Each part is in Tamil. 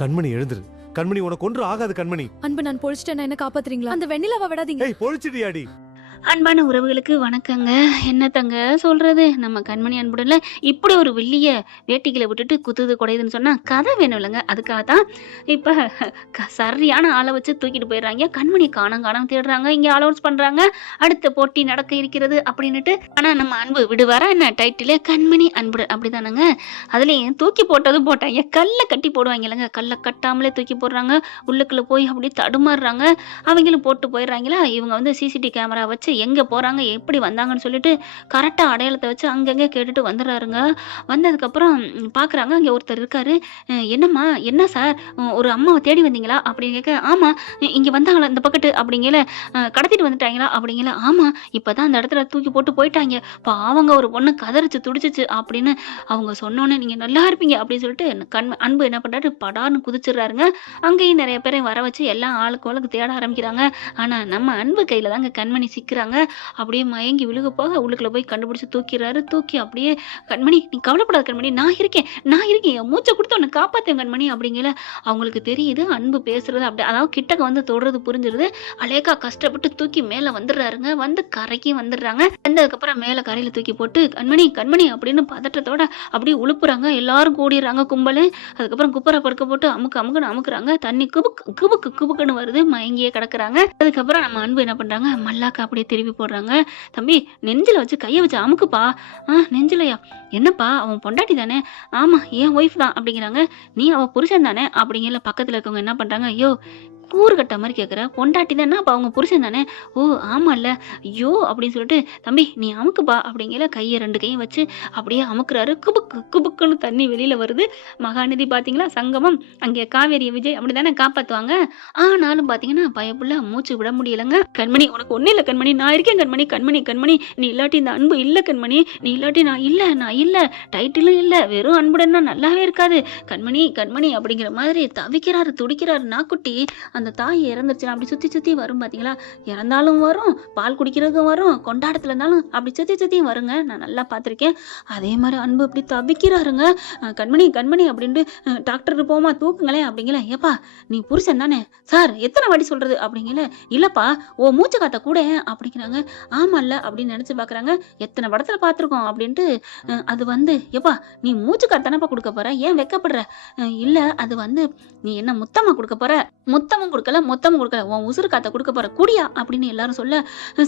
கண்மணி எழுந்துரு. கண்மணி உனக்கு ஒன்று ஆகாது கண்மணி. அன்பு நான் பொழிச்சிட்டேன், என்ன காப்பாத்துறீங்களா? அந்த வெண்ணிலாவை விடாதீங்க. ஏய் பொழிச்சிட்டியாடி? அன்பான உறவுகளுக்கு வணக்கங்க. என்னத்தங்க சொல்றது, நம்ம கண்மணி அன்புடன்ல இப்படி ஒரு வெள்ளிய வேட்டிகளை விட்டுட்டு குத்துது குடையுதுன்னு சொன்னா கதை வேணும் இல்லைங்க. அதுக்காக தான் இப்போ சரியான ஆளை வச்சு தூக்கிட்டு போயிடுறாங்க. கண்மணி காணாம தேடுறாங்க, இங்கே அலௌன்ஸ் பண்றாங்க அடுத்த போட்டி நடக்க இருக்கிறது அப்படின்னுட்டு. ஆனா நம்ம அன்பு விடுவாரா என்ன? டைட்டிலே கண்மணி அன்புடன் அப்படிதானங்க. அதுலேயும் தூக்கி போட்டதும் போட்டாங்க. கல்லை கட்டி போடுவாங்க இல்லைங்க, கல்லை கட்டாமலே தூக்கி போடுறாங்க. உள்ளுக்குள்ள போய் அப்படியே தடுமாறுறாங்க. அவங்களும் போட்டு போயிடுறாங்களா. இவங்க வந்து சிசிடிவி கேமரா வச்சு எங்கே போகிறாங்க எப்படி வந்தாங்கன்னு சொல்லிட்டு கரெக்டாக அடையாளத்தை வச்சு அங்கங்கே கேட்டுட்டு வந்துடுறாருங்க. வந்ததுக்கப்புறம் பார்க்குறாங்க, அங்கே ஒருத்தர் இருக்காரு. என்னம்மா, என்ன சார், ஒரு அம்மாவை தேடி வந்தீங்களா அப்படின்னு கேட்க, ஆமாம் இங்கே வந்தாங்களா இந்த பக்கத்து அப்படிங்கல, கடத்திட்டு வந்துட்டாங்களா அப்படிங்கல, ஆமாம் இப்போ தான் அந்த இடத்துல தூக்கி போட்டு போயிட்டாங்க, பாவங்க ஒரு பொண்ணு கதறிச்சு துடிச்சிச்சு அப்படின்னு அவங்க சொன்னோன்னே நீங்கள் நல்லா இருப்பீங்க அப்படின்னு சொல்லிட்டு அன்பு என்ன பண்ணுறாரு, படார்னு குதிச்சிடுறாருங்க. அங்கேயும் நிறைய பேரை வர வச்சு எல்லாம் ஆளுக்கு தேட ஆரம்பிக்கிறாங்க. ஆனால் நம்ம அன்பு கையில் தாங்க கண்மணி சிக்கிறாங்க. அப்படியே மயங்கி விழுக போக உள்ளுக்குள்ள போய் கண்டுபிடிச்சு தூக்கிறாரு. தூக்கி அப்படியே, கண்மணி நீ கவலைப்படாத கண்மணி, நான் இருக்கேன் என் மூச்சை கொடுத்து உன்னை காப்பாத்தேன் கண்மணி அப்படிங்கல. அவங்களுக்கு தெரியுது அன்பு பேசுறது அப்படி, அதாவது கிட்டக்க வந்து தொடுறது புரிஞ்சிருது. அலேக்கா கஷ்டப்பட்டு தூக்கி மேல வந்துடுறாருங்க. வந்து கரைக்கு வந்துடுறாங்க. வந்ததுக்கப்புறம் மேல கரையில தூக்கி போட்டு கண்மணி கண்மணி அப்படின்னு பதற்றத்தோட அப்படியே உழுப்புறாங்க. எல்லாரும் கூடிடுறாங்க கும்பல். அதுக்கப்புறம் குப்பரை படுக்க போட்டு அமுக்குன்னு அமுக்குறாங்க. தண்ணி குபுக்குன்னு வருது. மயங்கியே கிடக்குறாங்க. அதுக்கப்புறம் நம்ம அன்பு என்ன பண்றாங்க, மல்லாக்கா அப்படியே திருப்பி போடுறாங்க. தம்பி நெஞ்சில வச்சு கையை வச்சு அமுக்குப்பா. நெஞ்சிலையா? என்னப்பா அவன் பொண்டாட்டி தானே? ஆமா என் ஒய்ஃப் தான் அப்படிங்கிறாங்க. நீ அவ புருஷன் தானே அப்படிங்கிற. பக்கத்துல இருக்கவங்க என்ன பண்றாங்க, ஐயோ கூறு கட்ட மாதிரி கேட்குற, பொண்டாட்டி தானே அப்போ அவங்க புருஷன் தானே? ஓ ஆமாம்ல, ஐயோ அப்படின்னு சொல்லிட்டு, தம்பி நீ அமுக்குப்பா அப்படிங்கிற. கையை 2 கையும் வச்சு அப்படியே அமுக்குறாரு. குபுக்குன்னு தண்ணி வெளியில் வருது. மகாநிதி பார்த்தீங்களா சங்கமம், அங்கே காவேரி விஜய் அப்படி தானே காப்பாற்றுவாங்க. ஆனாலும் பார்த்தீங்கன்னா பயப்புள்ள மூச்சு விட முடியலைங்க. கண்மணி உனக்கு ஒன்றும் இல்லை கண்மணி, நான் இருக்கேன் கண்மணி கண்மணி நீ இல்லாட்டி இந்த அன்பு இல்லை கண்மணி, நீ இல்லாட்டி நான் இல்லை டைட்டிலும் இல்லை, வெறும் அன்புடன்னா நல்லாவே இருக்காது கண்மணி அப்படிங்கிற மாதிரி தவிக்கிறாரு, துடிக்கிறாரு. நாக்குட்டி அந்த தாய் இறந்துருச்சுன்னா அப்படி சுற்றி வரும் பார்த்தீங்களா. இறந்தாலும் வரும், பால் குடிக்கிறதுக்கும் வரும், கொண்டாடத்துல இருந்தாலும் அப்படி சுற்றி வருங்க. நான் நல்லா பார்த்துருக்கேன். அதே மாதிரி அன்பு அப்படி தவிக்கிறாருங்க. கண்மணி அப்படின்ட்டு டாக்டருக்கு போமா தூக்குங்களேன் அப்படிங்கல. ஏப்பா நீ புருஷன் தானே சார், எத்தனை வாட்டி சொல்றது அப்படிங்கல. இல்லப்பா ஓ மூச்சு காத்த கூட அப்படிங்கிறாங்க. ஆமால்ல அப்படின்னு நினைச்சு பார்க்குறாங்க. எத்தனை படத்துல பார்த்துருக்கோம் அப்படின்ட்டு. அது வந்து ஏப்பா நீ மூச்சு காத்தானப்பா கொடுக்க போற, ஏன் வெக்கப்படுற? இல்லை அது வந்து நீ என்ன முத்தமா கொடுக்க போற? முத்தமும் கொடுக்கல உன் உசுறு காத்த கொடுக்க போற, குடியா அப்படின்னு எல்லாரும் சொல்ல,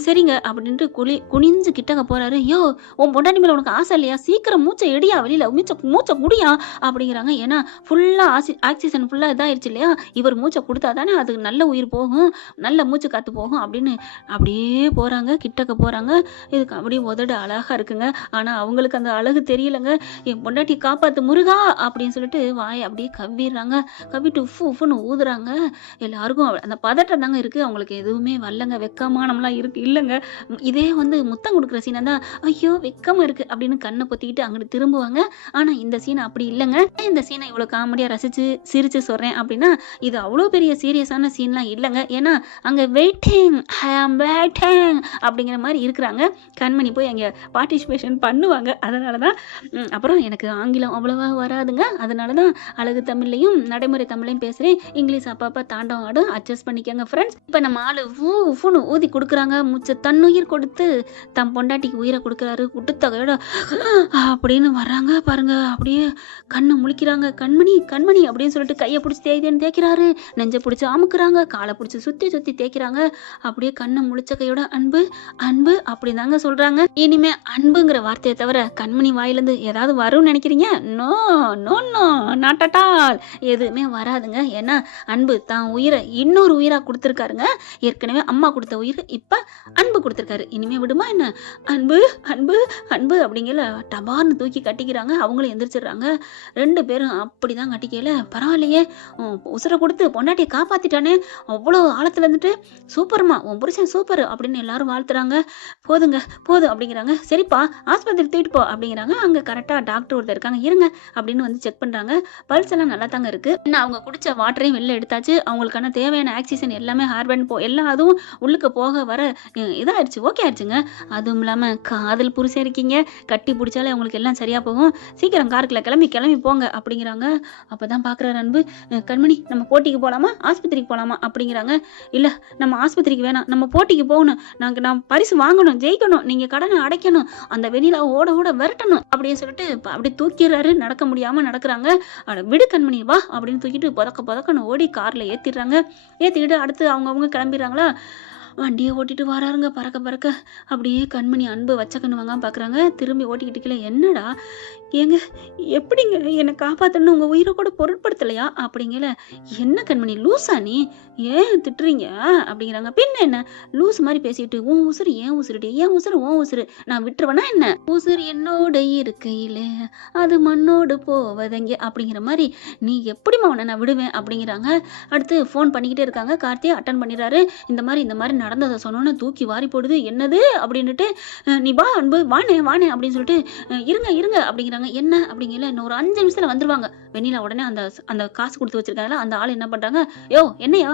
சரிங்க அப்படின்ட்டு குனிஞ்சு கிட்டக்க போறாரு. யோ உன் பொண்டாட்டி மேல உனக்கு ஆசை இல்லையா? சீக்கிரம் மூச்சை எடியா, வெளியில மூச்சை குடியா அப்படிங்கிறாங்க. ஏன்னா ஃபுல்லா ஆக்சிஜன் ஃபுல்லா இதாயிருச்சு இல்லையா, இவர் மூச்சை கொடுத்தா தானே அது நல்ல உயிர் போகும், நல்ல மூச்சு காத்து போகும் அப்படின்னு. அப்படியே போறாங்க, கிட்டக்க போறாங்க. இதுக்கு அப்படியே உதடு அழகா இருக்குங்க. ஆனா அவங்களுக்கு அந்த அழகு தெரியலங்க. என் பொண்டாட்டி காப்பாத்து முருகா அப்படின்னு சொல்லிட்டு வாயை அப்படியே கவ்விடுறாங்க. கவ்விட்டு உஃப்னு ஊதுறாங்க. எல்லாருக்கும் அந்த பதட்டம் தாங்க இருக்கு. அவங்களுக்கு எதுவுமே வரலங்க. வெக்கமானம்லாம் இருக்கு இல்லைங்க. இதே வந்து முத்தம் கொடுக்குற சீனா தான் ஐயோ வெக்கமா இருக்கு அப்படின்னு கண்ணை பொத்திக்கிட்டு அங்கிட்டு திரும்புவாங்க. ஆனா இந்த சீனை அப்படி இல்லைங்க. இந்த சீனை இவ்வளவு காமெடியா ரசிச்சு சிரிச்சு சொல்றேன் அப்படின்னா, இது அவ்வளோ பெரிய சீரியஸான சீன்லாம் இல்லைங்க. ஏன்னா அங்க வெயிட்டிங் அப்படிங்கிற மாதிரி இருக்கிறாங்க. கண்மணி போய் அங்கே பார்ட்டிசிபேஷன் பண்ணுவாங்க. அதனாலதான் அப்புறம் எனக்கு ஆங்கிலம் அவ்வளவா வராதுங்க. அதனாலதான் அழகு தமிழ்லையும் நடைமுறை தமிழையும் பேசுறேன். இங்கிலீஷ் அப்பப்ப தாண்டம் ஆடும், அட்ஜஸ்ட் பண்ணிக்கங்க ஃப்ரெண்ட்ஸ். இப்போ நம்ம ஆளு ஊன்னு ஊதி கொடுக்குறாங்க. மூச்சை தன்னுயிர் கொடுத்து தம் பொண்டாட்டிக்கு உயிரை கொடுக்குறாரு. குட்டுத்தகையோட அப்படின்னு வர்றாங்க பாருங்க. அப்படியே கண்ணை முழிக்கிறாங்க. கண்மணி அப்படின்னு சொல்லிட்டு கையை பிடிச்சி தேய்க்கிறாரு. நெஞ்சை பிடிச்சி அமுக்குறாங்க. காலை பிடிச்சி சுத்தி தேய்க்கிறாங்க. அப்படியே கண்ணை முழிச்ச கையோட அன்பு அப்படின்னு தாங்க சொல்றாங்க. இனிமே அன்புங்கிற வார்த்தையை தவிர கண்மணி வாயிலிருந்து ஏதாவது வரும்னு நினைக்கிறீங்க? No no no not at all, எதுவுமே வராதுங்க. ஏன்னா அன்பு தான் உயிரை இன்னொரு உயிரா கொடுத்துருக்காருங்க. ஏற்கனவே அம்மா கொடுத்த உயிர் இப்ப அன்பு கொடுத்துருக்காரு. இனிமே விடுமா என்ன? அன்பு அப்படிங்கல டபார்னு தூக்கி கட்டிக்கிறாங்க. அவங்களும் எந்திரிச்சிடுறாங்க. 2 பேரும் அப்படிதான் கட்டிக்கல. பரவாயில்லையே, உசுரை கொடுத்து பொண்டாட்டியை காப்பாத்திட்டானே, அவ்வளோ ஆழத்துல இருந்துட்டு சூப்பர்மா, உன் புருஷன் சூப்பர் அப்படின்னு எல்லாரும் வாழ்த்துறாங்க. போதும் அப்படிங்கிறாங்க. சரிப்பா ஆஸ்பத்திரி தூக்கிட்டு போ அப்படிங்கிறாங்க. அங்க கரெக்டா டாக்டர் ஒருத்தர் இருக்காங்க. இருங்க அப்படின்னு வந்து செக் பண்றாங்க. பல்ஸ் எல்லாம் நல்லா தாங்க இருக்கு. அவங்க குடிச்ச வாட்டரையும் வெளில எடுத்தாச்சு. அவங்களுக்கு அவங்களுக்கான தேவையான ஆக்சிஜன் எல்லாமே ஹேர் பேண்ட் எல்லாம் அதுவும் உள்ளுக்கு போக வர இதாகிடுச்சு, ஓகே ஆயிடுச்சுங்க. அதுவும் இல்லாமல் காதல் புருஷன் இருக்கீங்க, கட்டி பிடிச்சாலே அவங்களுக்கு எல்லாம் சரியாக போகும், சீக்கிரம் காருக்குள்ள கிளம்பி போங்க அப்படிங்கிறாங்க. அப்போ தான் பார்க்குறாரு அன்பு, கண்மணி நம்ம போட்டிக்கு போகலாமா ஆஸ்பத்திரிக்கு போகலாமா அப்படிங்கிறாங்க. இல்லை நம்ம ஆஸ்பத்திரிக்கு வேணாம், நம்ம போட்டிக்கு போகணும், நான் பரிசு வாங்கணும், ஜெயிக்கணும், நீங்கள் கடனை அடைக்கணும், அந்த வெண்ணிலா ஓட விரட்டணும் அப்படின்னு சொல்லிட்டு அப்படி தூக்கிடுறாரு. நடக்க முடியாமல் நடக்கிறாங்க. விடு கண்மணி வா அப்படின்னு தூக்கிட்டு புதக்கன்னு ஓடி காரில் ஏற்றிக்கிட்டு அடுத்து அவங்க கிளம்பிடுறாங்களா. வண்டியை ஓட்டிட்டு வராருங்க பறக்க. அப்படியே கண்மணி அன்பு வச்சக்கண்ணு வாங்க பார்க்குறாங்க. திரும்பி ஓட்டிக்கிட்டு கீழே, என்னடா ஏங்க எப்படிங்க என்னை காப்பாற்றணும், உங்கள் உயிரை கூட பொருட்படுத்தலையா அப்படிங்கல. என்ன கண்மணி லூஸா நீ, ஏன் திட்டுறீங்க அப்படிங்கிறாங்க. பின்ன என்ன லூஸ் மாதிரி பேசிட்டு, உன் உசுறு ஏன் உசுருடி, ஏன் உசுறு உன் உசுறு, நான் விட்டுருவேனா என்ன, உசுறு என்னோட இருக்கையில் அது மண்ணோடு போவதங்க அப்படிங்கிற மாதிரி நீ எப்படிமா உன்னை நான் விடுவேன் அப்படிங்கிறாங்க. அடுத்து ஃபோன் பண்ணிக்கிட்டே இருக்காங்க. கார்த்தியை அட்டன் பண்ணிடுறாரு. இந்த மாதிரி நடந்ததை சொன்னோன்னு தூக்கி வாரி போடுது. என்னது அப்படின்னுட்டு, நீ வா அன்பு வானே அப்படின்னு சொல்லிட்டு, இருங்க அப்படிங்கிறாங்க. என்ன அப்படிங்கல, இன்னும் ஒரு 5 நிமிஷத்துல வந்துருவாங்க. வெண்ணிலா உடனே அந்த காசு கொடுத்து வச்சிருக்காங்கல்ல அந்த ஆள் என்ன பண்றாங்க, யோ என்னையா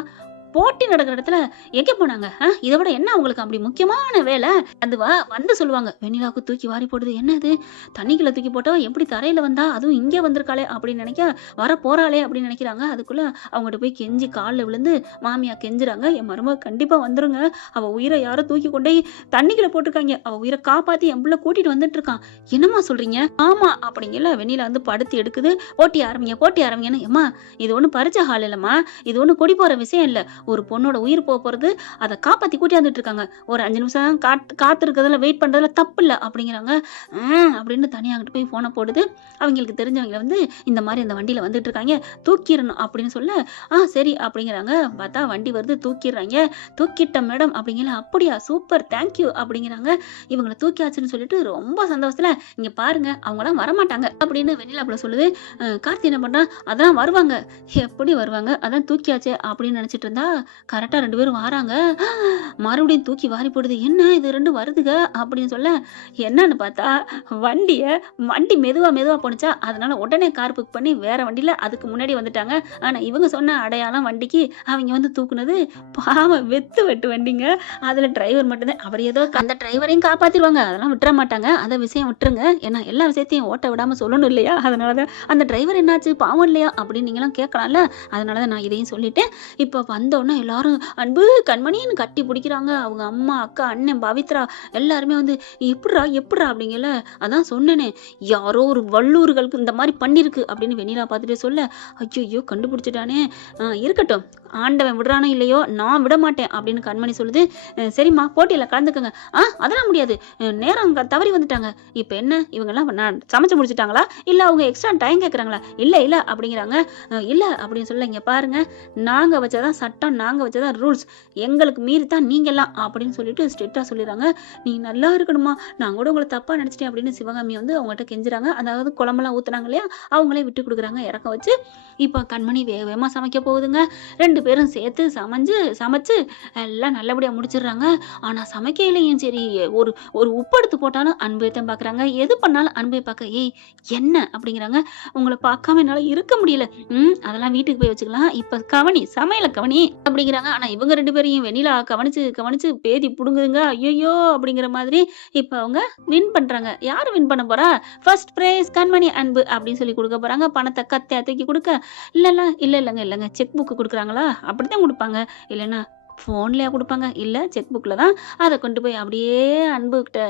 போட்டி நடக்கிற இடத்துல எங்கே போனாங்க, இதை விட என்ன உங்களுக்கு அப்படி முக்கியமான வேலை, அதுவா வந்து சொல்லுவாங்க. வெண்ணிலாவுக்கு தூக்கி வாரி போடுது. என்னது தண்ணிக்குள்ள தூக்கி போட்டா எப்படி தரையில வந்தா, அதுவும் இங்கே வந்திருக்காளே அப்படின்னு நினைக்க, வர போறாளே அப்படின்னு நினைக்கிறாங்க. அதுக்குள்ள அவங்ககிட்ட போய் கெஞ்சி காலில் விழுந்து மாமியா கெஞ்சுறாங்க, என் மருமக கண்டிப்பா வந்துருங்க, அவ உயிரை யாரோ தூக்கி கொண்டே தண்ணிக்குள்ள போட்டிருக்காங்க, அவ உயிரை காப்பாத்தி என் பிள்ளை கூட்டிட்டு வந்துட்டு இருக்கான். என்னம்மா சொல்றீங்க, ஆமா அப்படிங்கல. வெண்ணிலா வந்து படுத்து எடுக்குது. போட்டி ஆரம்பிங்கன்னு. ஏம்மா இது ஒன்றும் பரிச்ச ஹால் இல்லைம்மா, இது ஒன்றும் குடி போற விஷயம் இல்லை, ஒரு பொண்ணோட உயிர் போறது, அதை காப்பாத்தி கூட்டியாந்துட்டு இருக்காங்க, ஒரு 5 நிமிஷம் காத்திருக்கிறதுல வெயிட் பண்றதுல தப்பு இல்லை அப்படிங்கிறாங்க. அப்படின்னு தனியாகிட்டு போய் போனை போடுது. அவங்களுக்கு தெரிஞ்சவங்க வந்து இந்த மாதிரி அந்த வண்டியில வந்துட்டு இருக்காங்க, தூக்கிடணும் அப்படின்னு சொல்ல, சரி அப்படிங்கிறாங்க. பார்த்தா வண்டி வருது, தூக்கிட்டேன் மேடம் அப்படிங்கிற. அப்படியா சூப்பர் தேங்க்யூ அப்படிங்கிறாங்க. இவங்களை தூக்கியாச்சுன்னு சொல்லிட்டு ரொம்ப சந்தோஷத்துல, இங்க பாருங்க அவங்களாம் வரமாட்டாங்க அப்படின்னு வெண்ணிலா போல சொல்லுது. கார்த்தி என்ன பண்றா, அதான் வருவாங்க, எப்படி வருவாங்க, அதான் தூக்கியாச்சு அப்படின்னு நினைச்சிட்டு இருந்தா கரெக்டா 2 பேரும் வராங்க. மறுபடியும் தூக்கி வாரி போடுது. என்ன இது 2 வருதுங்க அப்படின்னு சொல்ல, என்னன்னு பார்த்தா வண்டி மெதுவா போனுச்சா, அதனால உடனே கார் புக் பண்ணி வேற வண்டியில அதுக்கு முன்னாடி வந்துட்டாங்க. ஆனா இவங்க சொன்ன அடையாளம் வண்டிக்கு அவங்க வந்து தூக்குனது பாவம் வெட்டு வண்டிங்க. அதுல டிரைவர் மட்டும்தான். அவர் ஏதோ அந்த டிரைவரையும் காப்பாத்திடுவாங்க, அதெல்லாம் விட்டுற மாட்டாங்க, அந்த விஷயம் விட்டுருங்க, ஏன்னா எல்லா விஷயத்தையும் ஓட்ட விடாம சொல்லணும் இல்லையா, அதனாலதான் அந்த டிரைவர் என்னாச்சு பாவம் இல்லையா அப்படின்னு நீங்களாம் கேட்கலாம்ல, அதனாலதான் நான் இதையும் சொல்லிட்டேன். இப்ப வந்தோடனே எல்லாரும் அன்பு கண்மணின்னு கட்டி பிடிக்கிறாங்க. அவங்க அம்மா அக்கா அண்ணன் பவித்ரா எல்லாருமே வந்து எப்படிரா அப்படிங்கல. அதான் சொன்னேனே யாரோ ஒரு வல்லூர்களுக்கு இந்த மாதிரி பண்ணிருக்கு அப்படின்னு வெண்ணிலா பார்த்துட்டே சொல்ல, ஐயோ கண்டுபிடிச்சிட்டானே, இருக்கட்டும் ஆண்டவன் விடுறானோ இல்லையோ நான் விட மாட்டேன் அப்படின்னு கண்மணி சொல்லுது. சரிம்மா போட்டியில கலந்துக்கங்க. அதெல்லாம் முடியாது, நேரம் தவறி வந்துட்டாங்க. இப்ப என்ன இவங்கெல்லாம் சமைச்சு முடிச்சுட்டாங்களா, இல்ல அவங்க எக்ஸ்ட்ரா டைம் கேட்கறாங்களா, இல்ல அப்படிங்கிறாங்க. இல்ல அப்படின்னு சொல்ல, இங்க பாருங்க நாங்க வச்சதான் சட்டம், நாங்க வச்சதான் ரூல்ஸ், எங்களுக்கு மீறி தான் நீங்கெல்லாம் அப்படின்னு சொல்லிட்டு ஸ்ட்ரிக்டா சொல்லிடுறாங்க. நீ நல்லா இருக்கணுமா, நான் கூட உங்களை தப்பா நினைச்சிட்டேன் அப்படின்னு சிவகாமி வந்து அவங்ககிட்ட கெஞ்சுறாங்க. அதாவது குழம்பெல்லாம் ஊத்துனாங்க இல்லையா, அவங்களே விட்டு கொடுக்குறாங்க இறக்க வச்சு. இப்போ கண்மணி வேகமா சமைக்க போகுதுங்க. 2 பேரும் சேர்த்து சமைச்சு எல்லாம் நல்லபடியா முடிச்சிடுறாங்க. ஆனா சமைக்கையிலையும் சரி, ஒரு உப்பு எடுத்து போட்டாலும் அன்பைத்தான் பாக்குறாங்க, எது பண்ணாலும் அன்பை பார்க்க, ஏய் என்ன அப்படிங்கிறாங்க. உங்களை பார்க்காம என்னால இருக்க முடியல, அதெல்லாம் வீட்டுக்கு போய் வச்சுக்கலாம், இப்ப கவனி சமையல கவனி அப்படிங்கிறாங்க. ஆனா இவங்க 2 பேரையும் வெண்ணிலா கவனிச்சு பேதி புடுங்குதுங்க. ஐயோ அப்படிங்கிற மாதிரி. இப்ப அவங்க வின் பண்றாங்க. யாரு வின் பண்ண போறா, ஃபர்ஸ்ட் பிரைஸ் கண்மணி அன்பு அப்படின்னு சொல்லி கொடுக்க போறாங்க. பணத்தை கத்தியா தூக்கி கொடுக்க, இல்லைங்க செக் புக் கொடுக்குறாங்களா, அப்படித்தான் கொடுப்பாங்க, இல்லைன்னா ஃபோன்லயா கொடுப்பாங்க, இல்ல செக் புக்ல தான். அதை கொண்டு போய் அப்படியே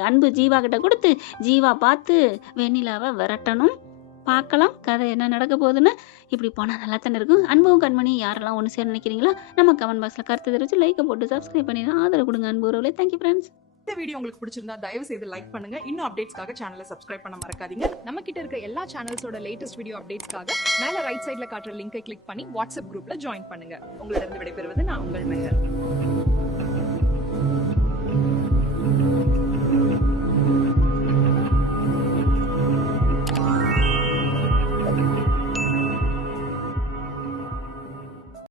அன்பு ஜீவா கிட்ட கொடுத்து, ஜீவா பார்த்து வெண்ணிலாவை விரட்டணும். பார்க்கலாம் கதை என்ன நடக்க போகுதுன்னு. இப்படி போனால் நல்லா தானே இருக்கும். அன்பும் கண்மணி யாரெல்லாம் ஒன்று சேர நினைக்கிறீங்களா, நம்ம கமெண்ட் பாக்ஸில் கருத்து தெரிவிச்சு லைக்கை போட்டு சப்ஸ்கிரைப் பண்ணி ஆதரவு கொடுங்க அன்பு உறவுகளே. Thank you friends. இந்த வீடியோ உங்களுக்கு பிடிச்சிருந்தா தயவு செய்து லைக் பண்ணுங்க. இன்னும் அப்டேட்ஸ்க்காக சேனலை சப்ஸ்கிரைப் பண்ண மறக்காதீங்க. நம்ம கிட்ட இருக்க எல்லா சேனல்ஸோட லேட்டஸ்ட் வீடியோ அப்டேட்ஸ்க்காக மேல ரைட் சைடுல காட்டுற லிங்கை கிளிக் பண்ணி வாட்ஸ்அப் குரூப்ல ஜாயின் பண்ணுங்க. உங்களிடம் விடைபெறுவது நான் உங்கள் மெஹர்.